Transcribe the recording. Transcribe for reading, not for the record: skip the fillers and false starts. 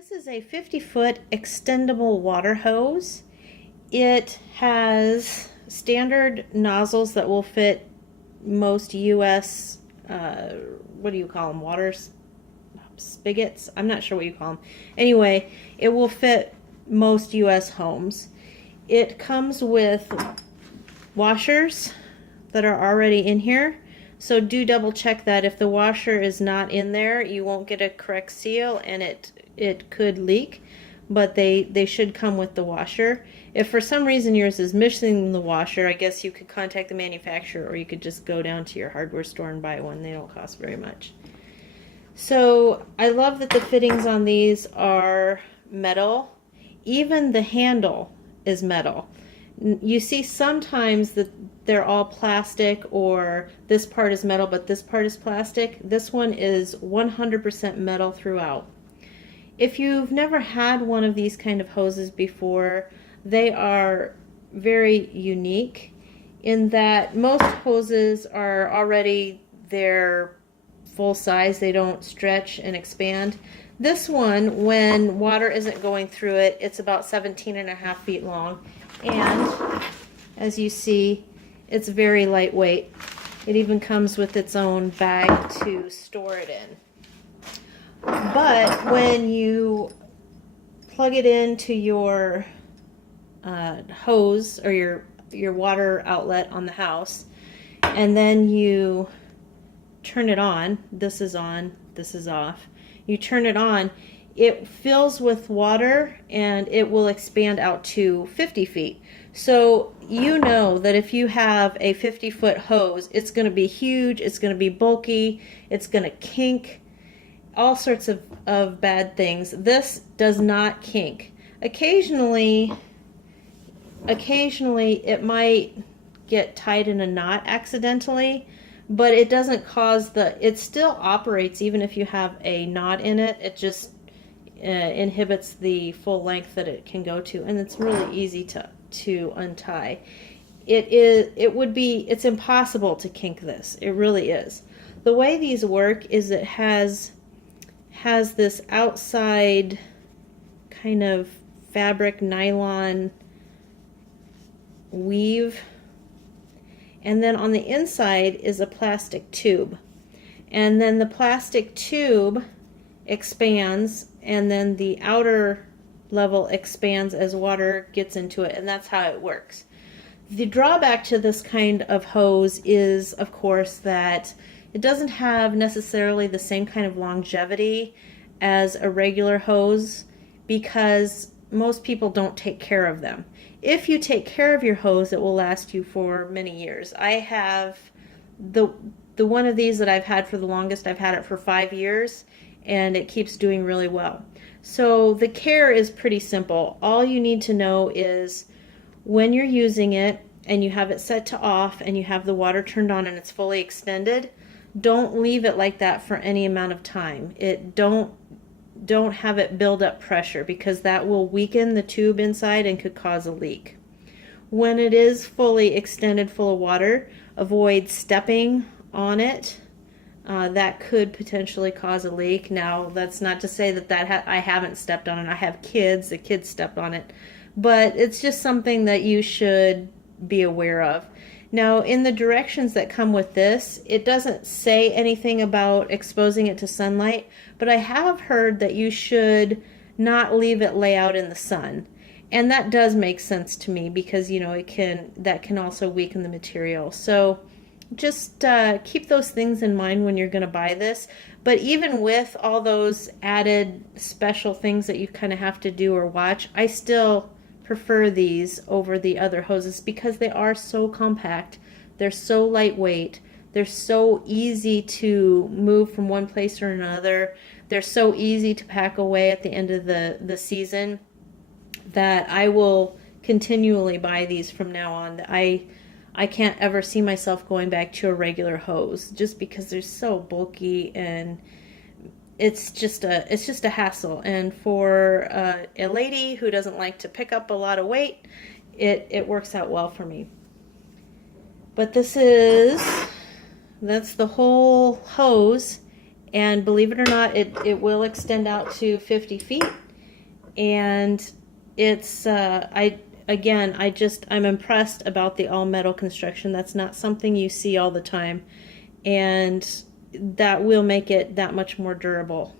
This is a 50-foot extendable water hose. It has standard nozzles that will fit most US, what do you call them, water spigots? I'm not sure what you call them. Anyway, it will fit most US homes. It comes with washers that are already in here. So do double check that. If the washer is not in there, you won't get a correct seal and it could leak, but they should come with the washer. If for some reason yours is missing the washer, I guess you could contact the manufacturer, or you could just go down to your hardware store and buy one. They don't cost very much. So I love that the fittings on these are metal. Even the handle is metal. You see sometimes that they're all plastic, or this part is metal but this part is plastic. This one is 100% metal throughout. If you've never had one of these kind of hoses before, they are very unique in that most hoses are already their full size. They don't stretch and expand. This one, when water isn't going through it, it's about 17.5 feet long. And as you see, it's very lightweight. It even comes with its own bag to store it in. But when you plug it into your hose or your water outlet on the house, and then you turn it on, this is off, you turn it on, it fills with water and it will expand out to 50 feet. So you know that if you have a 50-foot hose, it's going to be huge, it's going to be bulky, it's going to kink, all sorts of bad things. This does not kink. Occasionally it might get tied in a knot accidentally, but it doesn't cause it still operates even if you have a knot in it. It just inhibits the full length that it can go to, and it's really easy to untie. It's impossible to kink this. It really is. The way these work is it has this outside kind of fabric nylon weave, and then on the inside is a plastic tube, and then the plastic tube expands, and then the outer level expands as water gets into it, and that's how it works. The drawback to this kind of hose is, of course, that it doesn't have necessarily the same kind of longevity as a regular hose, because most people don't take care of them. If you take care of your hose, it will last you for many years. I have the one of these that I've had for the longest. I've had it for 5 years, and it keeps doing really well. So the care is pretty simple. All you need to know is when you're using it and you have it set to off and you have the water turned on and it's fully extended, don't leave it like that for any amount of time. Don't have it build up pressure, because that will weaken the tube inside and could cause a leak. When it is fully extended full of water, avoid stepping on it. That could potentially cause a leak. Now, that's not to say that I haven't stepped on it. I have kids. The kids stepped on it. But it's just something that you should be aware of. Now, in the directions that come with this, it doesn't say anything about exposing it to sunlight, but I have heard that you should not leave it lay out in the sun. And that does make sense to me, because that can also weaken the material. So just keep those things in mind when you're going to buy this. But even with all those added special things that you kind of have to do or watch, I still prefer these over the other hoses because they are so compact, they're so lightweight, they're so easy to move from one place or another, they're so easy to pack away at the end of the season, that I will continually buy these from now on. I can't ever see myself going back to a regular hose, just because they're so bulky and it's just a hassle. And for a lady who doesn't like to pick up a lot of weight, it works out well for me. But that's the whole hose, and believe it or not, it will extend out to 50 feet. and it's I'm impressed about the all metal construction. That's not something you see all the time, and that will make it that much more durable.